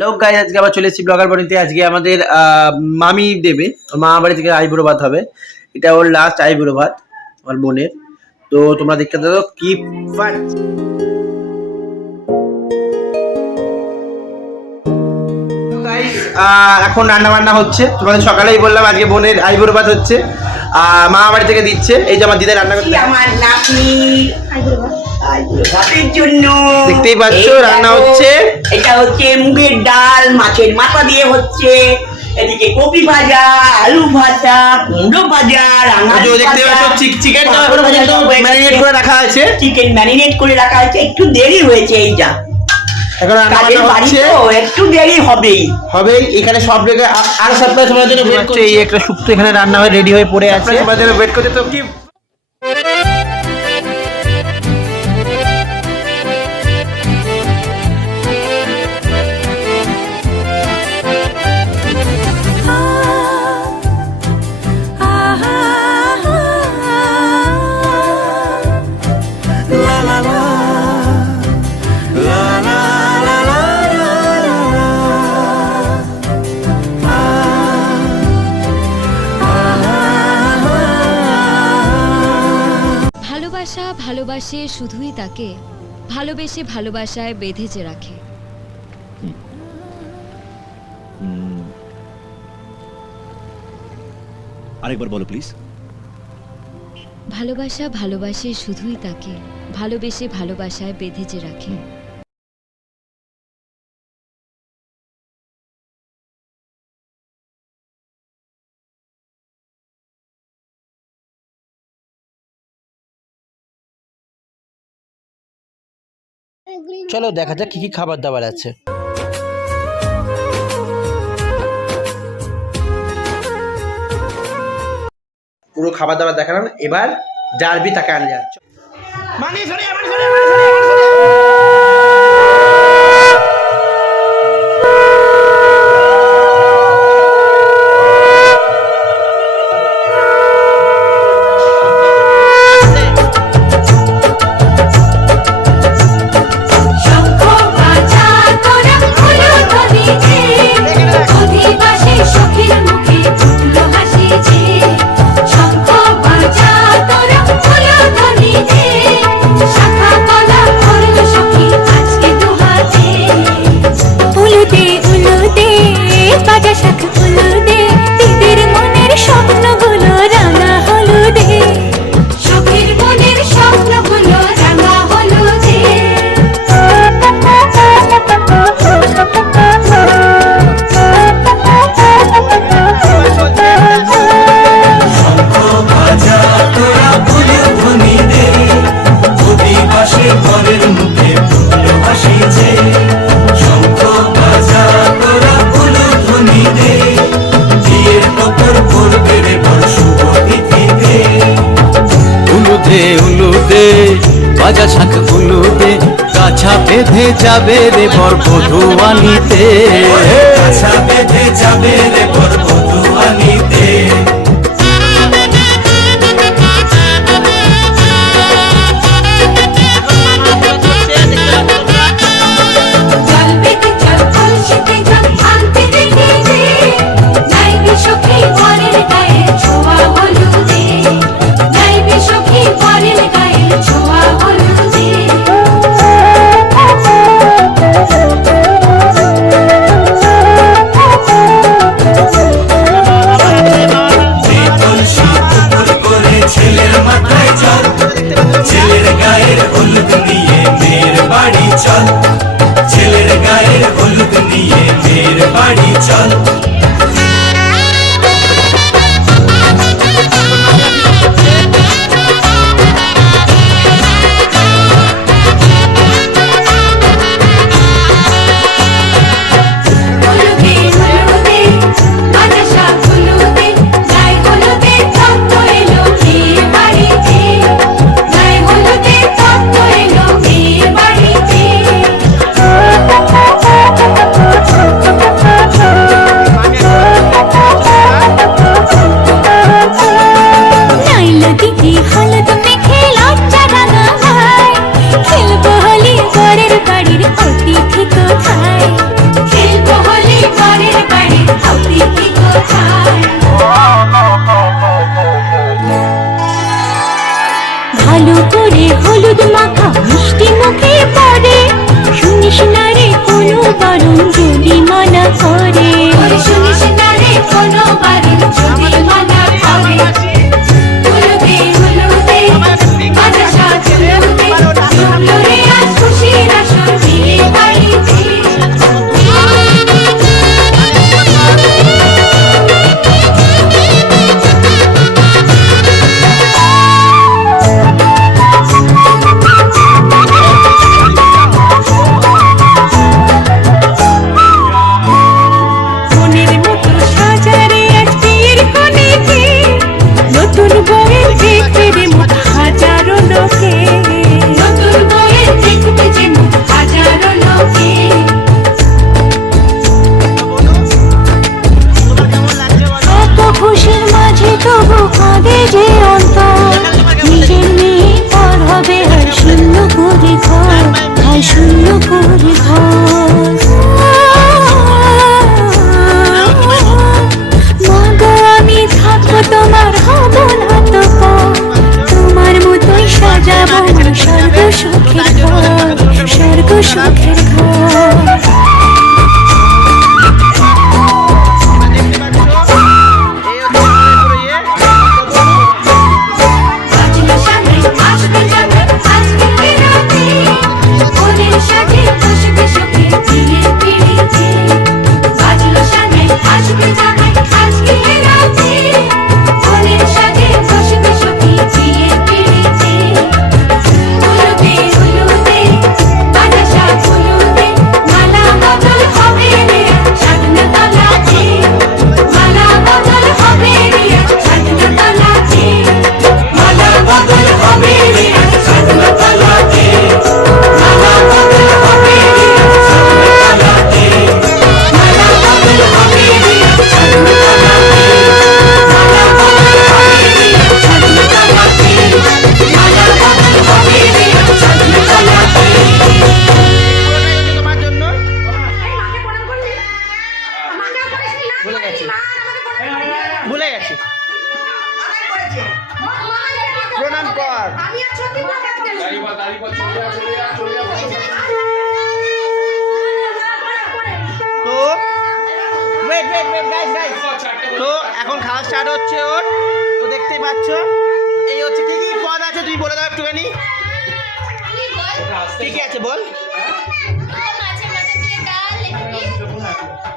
লোক গাইজ আজকে আবার চলে এসেছি ব্লগার বাড়িতে। আজকে আমাদের মামি দেবে, মা বাড়ি থেকে আইবুড়ো ভাত হবে। এটা ওর লাস্ট আইবুড়ো ভাত আমার বোনের। তো তোমরা দেখতে থাকো কি ফান। এখন রান্না বান্না হচ্ছে, তোমাদের সকালেই বললাম আজকে বোনের আইবুড়ো ভাত হচ্ছে। মা বাড়ি থেকে দিচ্ছে। এই যে আমার দিদা রান্না করছে, আমার নাতনি ভাতের জন্য দেখতেই পাচ্ছ রান্না হচ্ছে। এটা হচ্ছে মুগের ডাল, মাছের মাথা দিয়ে হচ্ছে। এদিকে কপি ভাজা, আলু ভাজা, কুমড়ো ভাজা, দেখতে পাচ্ছ চিকেন ম্যারিনেট করে রাখা আছে। চিকেন ম্যারিনেট করে রাখা আছে, একটু দেরি হয়েছে। এই যা এখন রান্না হচ্ছে, একটু দেরি হবেই। এখানে সব জায়গায় আর সপ্তাহ সময়ের জন্য ওয়েট করছে। এই একটা শুক্তো এখানে রান্না হয়ে রেডি হয়ে পড়ে আছে, সময়ের জন্য ওয়েট করতে। তো কি ভালোবাসা ভালোবাসে শুধুই তাকে, ভালোবেসে ভালোবাসায় বেঁধেছে রাখে। আরেকবার বলো প্লিজ। ভালোবাসা ভালোবাসে শুধুই তাকে, ভালোবেসে ভালোবাসায় বেঁধেছে রাখে। চলো দেখা যাক কি কি খাবার দাবার আছে। পুরো খাবার দাবার দেখালাম, এবার ডারবি তাকে আনলে যাচ্ছে। বাজা শাঁখ উলুদে, কাছা বেঁধে যাবে রে বর বধুয়ানিতে, কাছা বেঁধে যাবে রে বর বধুয়ানিতে। যদি মানা করে শুনিস না রে কোনো বারণ যদি মানা করে হুলুদে হুলুদে বাজা সাজ হুলুদে জমলো রে আজ খুশির আসর বিয়ে বাড়িতে সুখের ঘর ভুলে গেছি প্রণাম কর তো ওয়েট গাইস তো এখন খাওয়া স্টার্ট হচ্ছে ওর তো দেখতেই পাচ্ছ এই হচ্ছে কি কি পদ আছে তুই বলে দাও একটুখানি কি কি আছে বল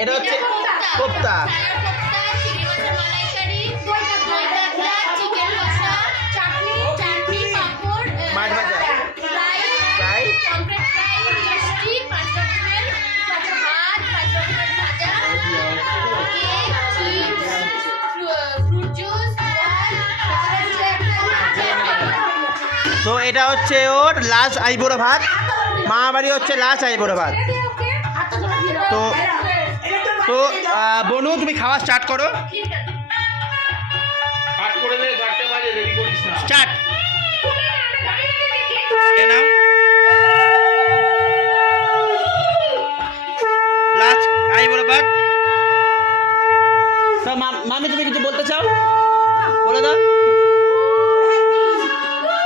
এটা হচ্ছে কোপ্তা মাছ ভাজা ফ্রাই তো এটা হচ্ছে ওর লাস্ট আইবুড়ো ভাত মা বাড়ি হচ্ছে লাস্ট আইবুড়ো ভাত তো তো বনু তুমি খাওয়া স্টার্ট করো স্টার্ট লাস্ট আইবুড়ো ভাত তো মামি তুমি কিছু বলতে চাও বলে দাও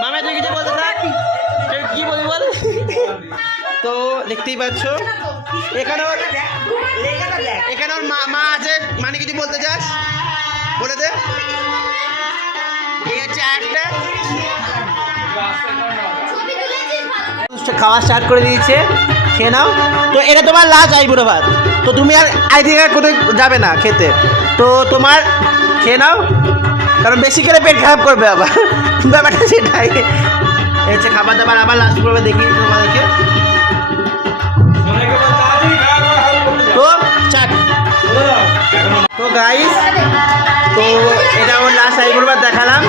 মামা তুই কিছু বলতে থাক কি বলি বল তো দেখতেই পাচ্ছ এখানে ওর মা আছে মানে কিছু বলতে চাস বলে দে এই হচ্ছে একটা খাওয়া স্টার্ট করে দিয়েছে খেয়ে নাও তো এটা তোমার লাস্ট আইবুড়ো ভাত তো তুমি আর আইদিকে কোথায় যাবে না খেতে তো তোমার খেয়ে নাও কারণ বেশি করে পেট খারাপ করবে আবার ব্যাপারটা সেটাই হচ্ছে খাবার দাবার আবার লাস্ট করবে দেখি তোমাদেরকে তো চাট তো গাইস তো এটা ওর লাস্ট আইবুড়ো ভাত দেখালাম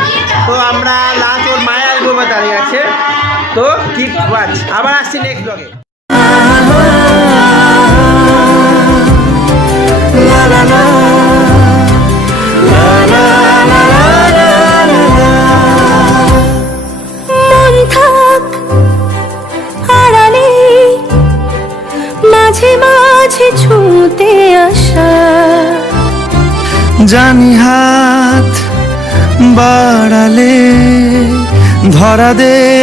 তো আমরা লাস্ট ওর মায়ের আইবুড়ো ভাত দাঁড়িয়ে আছে তো কিপ ওয়াচ আবার আসছি নেক্সট ব্লগে ছুঁতে আসা জানি হাত বাড়ালে ধরা দে